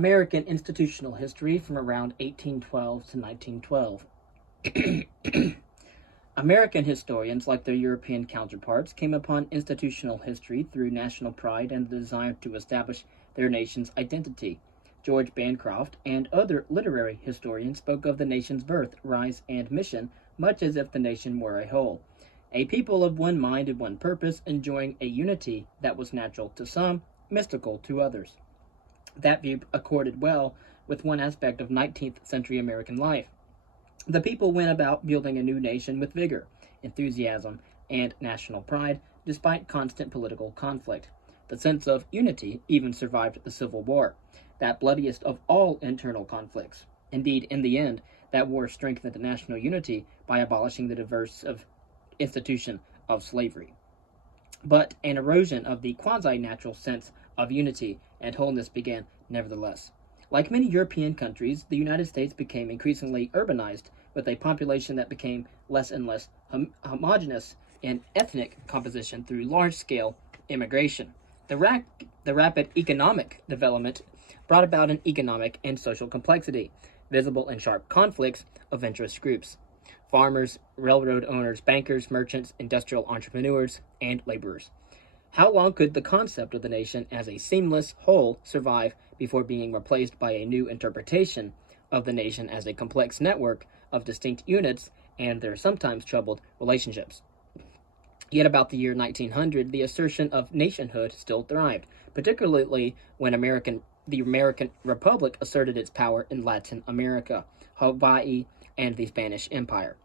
American institutional history from around 1812 to 1912. American historians, like their European counterparts, came upon institutional history through national pride and the desire to establish their nation's identity. George Bancroft and other literary historians spoke of the nation's birth, rise, and mission, much as if the nation were a whole. A people of one mind and one purpose, enjoying a unity that was natural to some, mystical to others. That view accorded well with one aspect of 19th century American life. The people went about building a new nation with vigor, enthusiasm, and national pride, despite constant political conflict. The sense of unity even survived the Civil War, that bloodiest of all internal conflicts. Indeed, in the end, that war strengthened national unity by abolishing the diverse institution of slavery. But an erosion of the quasi-natural sense of unity and wholeness began nevertheless. Like many European countries, the United States became increasingly urbanized, with a population that became less and less homogeneous in ethnic composition through large-scale immigration. The rapid economic development brought about an economic and social complexity, visible in sharp conflicts of interest groups: farmers, railroad owners, bankers, merchants, industrial entrepreneurs, and laborers. How long could the concept of the nation as a seamless whole survive before being replaced by a new interpretation of the nation as a complex network of distinct units and their sometimes troubled relationships? Yet about the year 1900, the assertion of nationhood still thrived, particularly when the American Republic asserted its power in Latin America, Hawaii, and the Spanish Empire.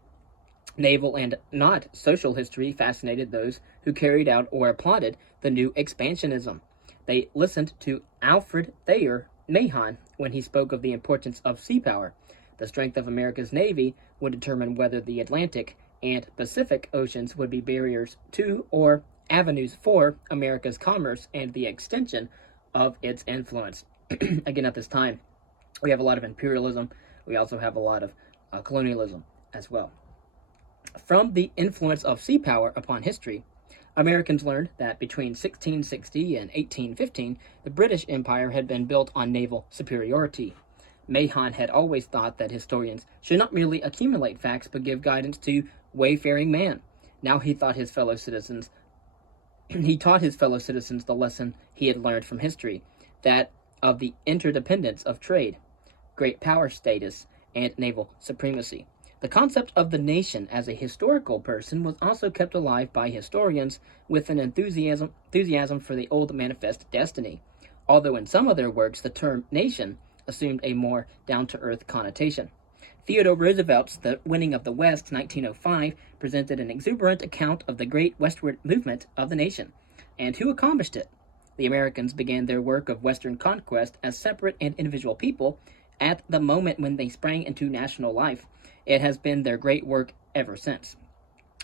Naval and not social history fascinated those who carried out or applauded the new expansionism. They listened to Alfred Thayer Mahan when he spoke of the importance of sea power. The strength of America's Navy would determine whether the Atlantic and Pacific Oceans would be barriers to or avenues for America's commerce and the extension of its influence. Again, at this time, we have a lot of imperialism. We also have a lot of colonialism as well. From the influence of sea power upon history, Americans learned that between 1660 and 1815, the British Empire had been built on naval superiority. Mahan had always thought that historians should not merely accumulate facts but give guidance to wayfaring man. Now he taught his fellow citizens the lesson he had learned from history, that of the interdependence of trade, great power status, and naval supremacy. The concept of the nation as a historical person was also kept alive by historians with an enthusiasm for the old manifest destiny, although in some of their works the term nation assumed a more down-to-earth connotation. Theodore Roosevelt's The Winning of the West, 1905, presented an exuberant account of the great westward movement of the nation, and who accomplished it. The Americans began their work of Western conquest as separate and individual people at the moment when they sprang into national life. It has been their great work ever since.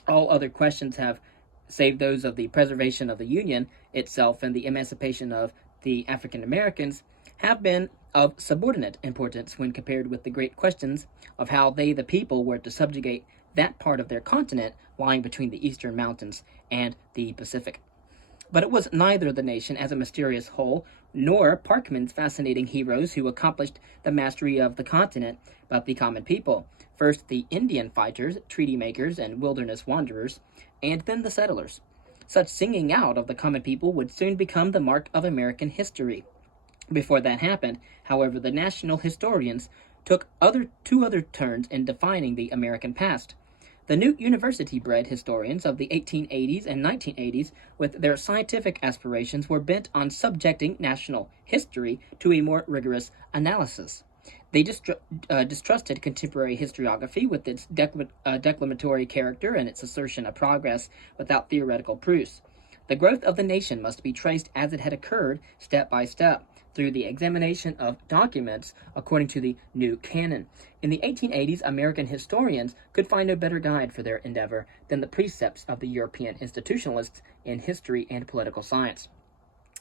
All other questions have, save those of the preservation of the Union itself and the emancipation of the African Americans, have been of subordinate importance when compared with the great questions of how they, the people, were to subjugate that part of their continent lying between the Eastern Mountains and the Pacific. But it was neither the nation as a mysterious whole, nor Parkman's fascinating heroes who accomplished the mastery of the continent, but the common people. First the Indian fighters, treaty makers, and wilderness wanderers, and then the settlers. Such singing out of the common people would soon become the mark of American history. Before that happened, however, the national historians took two other turns in defining the American past. The new university-bred historians of the 1880s and 1980s, with their scientific aspirations, were bent on subjecting national history to a more rigorous analysis. They distrusted contemporary historiography with its declamatory character and its assertion of progress without theoretical proofs. The growth of the nation must be traced as it had occurred, step by step, through the examination of documents according to the new canon. In the 1880s, American historians could find no better guide for their endeavor than the precepts of the European institutionalists in history and political science.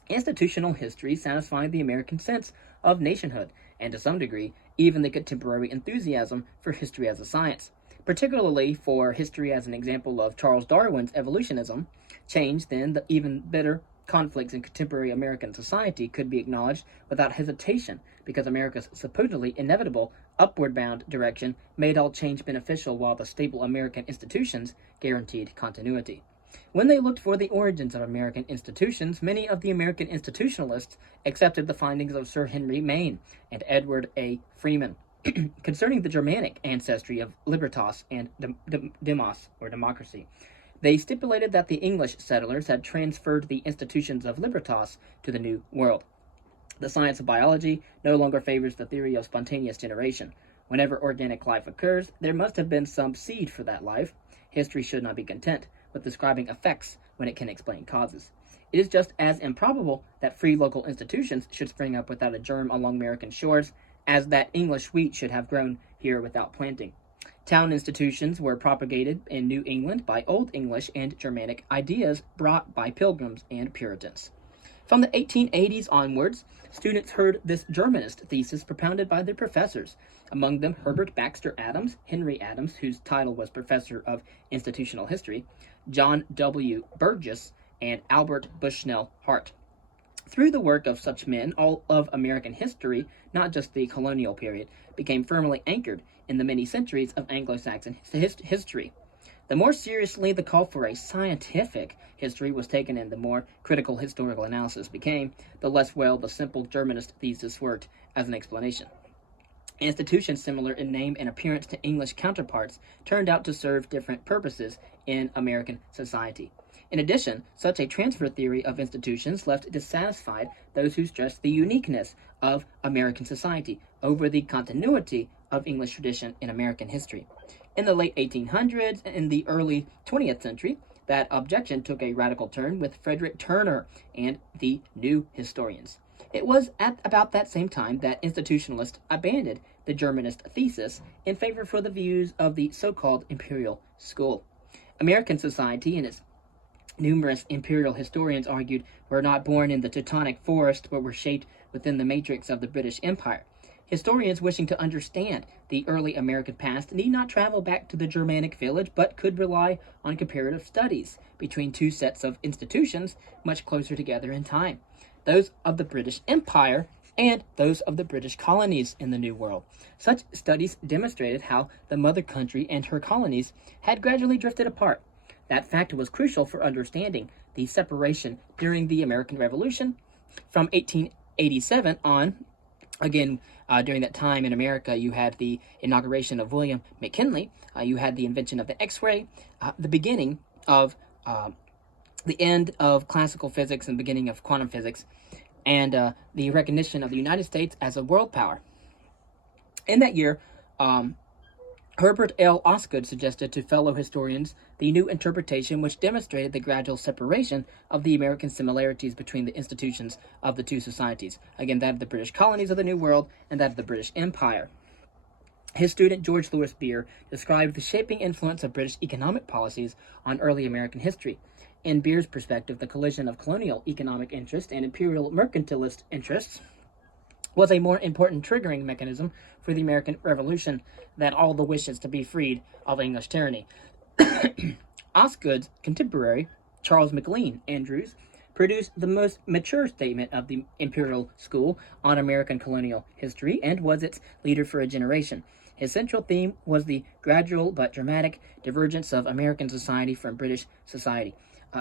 Institutional history satisfied the American sense of nationhood, and to some degree, even the contemporary enthusiasm for history as a science. Particularly for history as an example of Charles Darwin's evolutionism, change then the even better conflicts in contemporary American society could be acknowledged without hesitation because America's supposedly inevitable upward-bound direction made all change beneficial while the stable American institutions guaranteed continuity. When they looked for the origins of American institutions, many of the American institutionalists accepted the findings of Sir Henry Maine and Edward A. Freeman concerning the Germanic ancestry of libertas and demos, or democracy. They stipulated that the English settlers had transferred the institutions of libertas to the New World. The science of biology no longer favors the theory of spontaneous generation. Whenever organic life occurs, there must have been some seed for that life. History should not be content with describing effects when it can explain causes. It is just as improbable that free local institutions should spring up without a germ along American shores as that English wheat should have grown here without planting. Town institutions were propagated in New England by Old English and Germanic ideas brought by Pilgrims and Puritans. From the 1880s onwards, students heard this Germanist thesis propounded by their professors, among them Herbert Baxter Adams, Henry Adams, whose title was Professor of Institutional History, John W. Burgess, and Albert Bushnell Hart. Through the work of such men, all of American history, not just the colonial period, became firmly anchored in the many centuries of Anglo-Saxon history. The more seriously the call for a scientific history was taken and the more critical historical analysis became, the less well the simple Germanist thesis worked as an explanation. Institutions similar in name and appearance to English counterparts turned out to serve different purposes in American society. In addition, such a transfer theory of institutions left dissatisfied those who stressed the uniqueness of American society over the continuity of English tradition in American history. In the late 1800s and in the early 20th century, that objection took a radical turn with Frederick Turner and the New Historians. It was at about that same time that institutionalists abandoned the Germanist thesis in favor for the views of the so-called imperial school. American society and its numerous imperial historians argued were not born in the Teutonic forest but were shaped within the matrix of the British Empire. Historians wishing to understand the early American past need not travel back to the Germanic village, but could rely on comparative studies between two sets of institutions much closer together in time, those of the British Empire and those of the British colonies in the New World. Such studies demonstrated how the mother country and her colonies had gradually drifted apart. That fact was crucial for understanding the separation during the American Revolution. From 1887 on, again, during that time in America, you had the inauguration of William McKinley, you had the invention of the X-ray, the beginning of the end of classical physics and beginning of quantum physics, and the recognition of the United States as a world power. In that year, Herbert L. Osgood suggested to fellow historians the new interpretation which demonstrated the gradual separation of the American similarities between the institutions of the two societies, again that of the British colonies of the New World and that of the British Empire. His student George Louis Beer described the shaping influence of British economic policies on early American history. In Beer's perspective, the collision of colonial economic interest and imperial mercantilist interests was a more important triggering mechanism for the American Revolution than all the wishes to be freed of English tyranny. Osgood's contemporary, Charles McLean Andrews, produced the most mature statement of the imperial school on American colonial history and was its leader for a generation. His central theme was the gradual but dramatic divergence of American society from British society.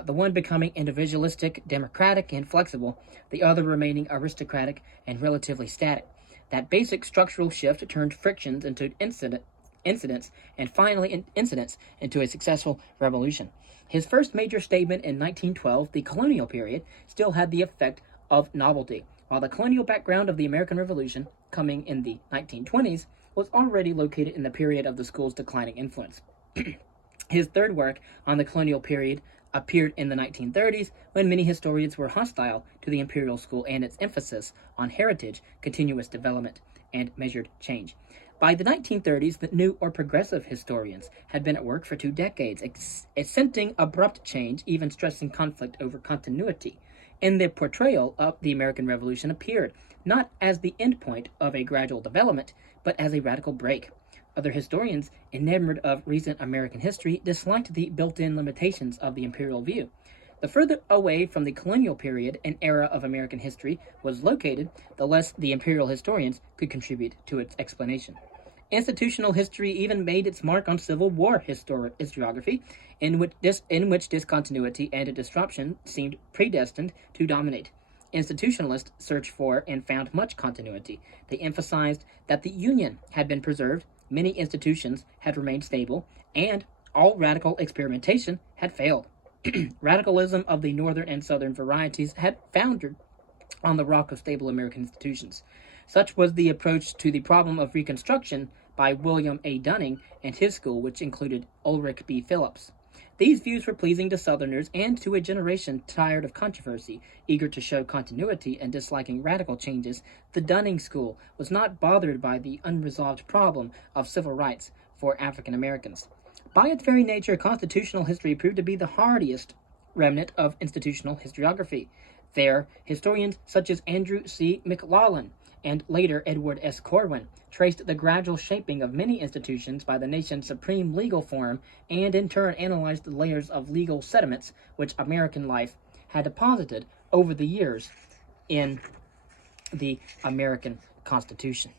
The one becoming individualistic, democratic, and flexible, the other remaining aristocratic and relatively static. That basic structural shift turned frictions into incidents, and finally incidents into a successful revolution. His first major statement in 1912, the colonial period, still had the effect of novelty, while the colonial background of the American Revolution, coming in the 1920s, was already located in the period of the school's declining influence. His third work on the colonial period appeared in the 1930s when many historians were hostile to the imperial school and its emphasis on heritage, continuous development, and measured change. By the 1930s, the new or progressive historians had been at work for 2 decades, accenting abrupt change, even stressing conflict over continuity. In their portrayal of the American Revolution appeared not as the endpoint of a gradual development, but as a radical break. Other historians, enamored of recent American history, disliked the built-in limitations of the imperial view. The further away from the colonial period and era of American history was located, the less the imperial historians could contribute to its explanation. Institutional history even made its mark on Civil War historiography, in which discontinuity and disruption seemed predestined to dominate. Institutionalists searched for and found much continuity. They emphasized that the Union had been preserved, many institutions had remained stable, and all radical experimentation had failed. Radicalism of the northern and southern varieties had foundered on the rock of stable American institutions. Such was the approach to the problem of Reconstruction by William A. Dunning and his school, which included Ulrich B. Phillips. These views were pleasing to Southerners and to a generation tired of controversy, eager to show continuity and disliking radical changes. The Dunning School was not bothered by the unresolved problem of civil rights for African Americans. By its very nature, constitutional history proved to be the hardiest remnant of institutional historiography. There, historians such as Andrew C. McLaughlin and later Edward S. Corwin traced the gradual shaping of many institutions by the nation's supreme legal form and in turn analyzed the layers of legal sediments which American life had deposited over the years in the American Constitution.